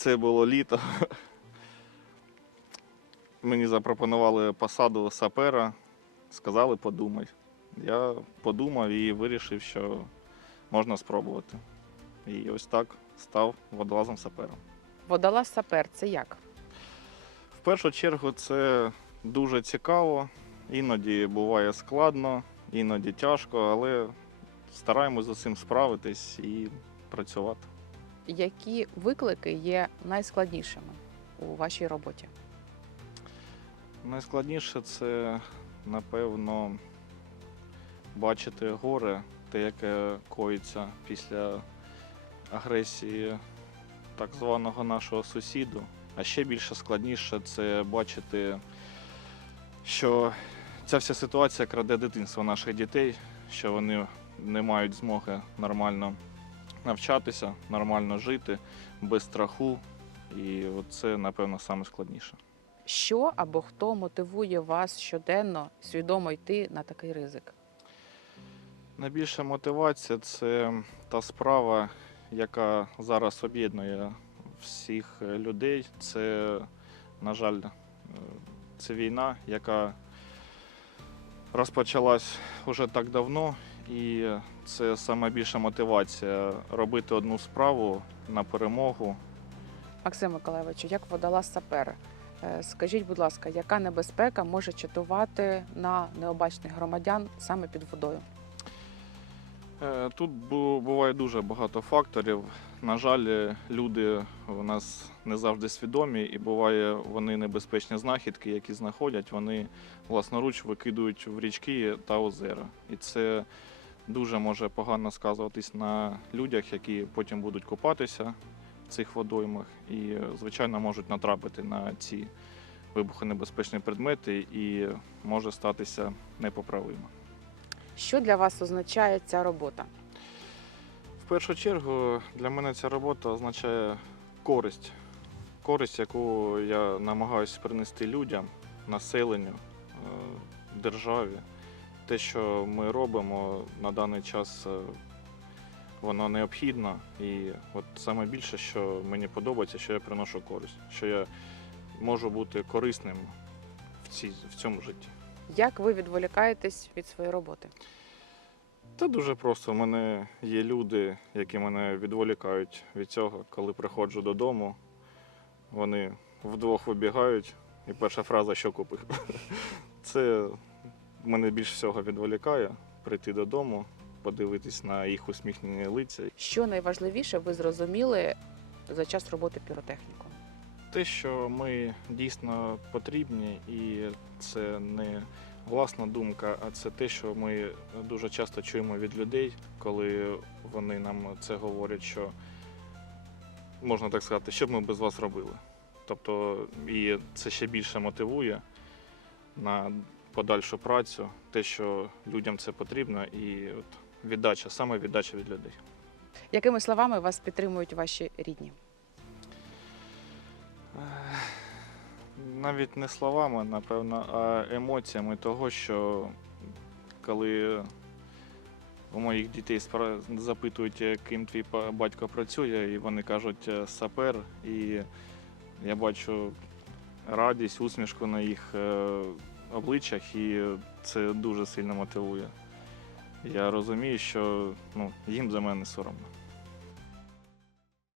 Це було літо. Мені запропонували посаду сапера, сказали подумай. Я подумав і вирішив, що можна спробувати. І ось так став водолазом сапером. Водолаз сапер це як? В першу чергу це дуже цікаво, іноді буває складно, іноді тяжко, але стараємось з усім справитись і працювати. Які виклики є найскладнішими у вашій роботі? Найскладніше це, напевно, бачити горе, те, яке коїться після агресії так званого нашого сусіду. А ще більше складніше це бачити, що ця вся ситуація краде дитинство наших дітей, що вони не мають змоги нормально навчатися, нормально жити, без страху. І це, напевно, саме складніше. Що або хто мотивує вас щоденно свідомо йти на такий ризик? Найбільша мотивація це та справа, яка зараз об'єднує всіх людей. Це, на жаль, е, це війна, яка розпочалась уже так давно, і це саме більша мотивація робити одну справу на перемогу. Максим Миколаївичу, як водолаз сапер, е, скажіть, будь ласка, яка небезпека може чатувати на необачних громадян саме під водою? Е, Тут буває дуже багато факторів. На жаль, е, люди у нас не завжди свідомі, і буває вони небезпечні знахідки, які знаходять, вони власноруч викидують в річки та озера. І це дуже може погано сказуватись на людях, які потім будуть купатися в цих водоймах, і, е, звичайно, можуть натрапити на ці вибухонебезпечні предмети, і може статися непоправимо. Що для вас означає ця робота? В першу чергу для мене ця робота означає користь. Користь, яку я намагаюся принести людям, населенню, е, державі. Те, що ми робимо на даний час, е, воно необхідно. І от саме більше, що мені подобається, що я приношу користь, що я можу бути корисним в, в цьому житті. Як ви відволікаєтесь від своєї роботи? Та дуже просто. У мене є люди, які мене відволікають від цього, коли приходжу додому. Вони вдвох вибігають, і перша фраза, що купив. Це мене більш всього відволікає прийти додому, подивитись на їх усміхнені лиця. Що найважливіше ви зрозуміли за час роботи піротехніком? Те, що ми дійсно потрібні, і це не власна думка, а це те, що ми дуже часто чуємо від людей, коли вони нам це говорять, що можна так сказати, що б ми без вас робили. Тобто, і це ще більше мотивує на подальшу працю, те, що людям це потрібно, і от віддача, саме віддача від людей. Якими словами вас підтримують ваші рідні? Навіть не словами, напевно, а емоціями того, що коли у моїх дітей запитують, ким твій батько працює, і вони кажуть е, сапер, і я бачу радість, усмішку на їх е, обличчях, і це дуже сильно мотивує. Я розумію, що ну, їм за мене соромно.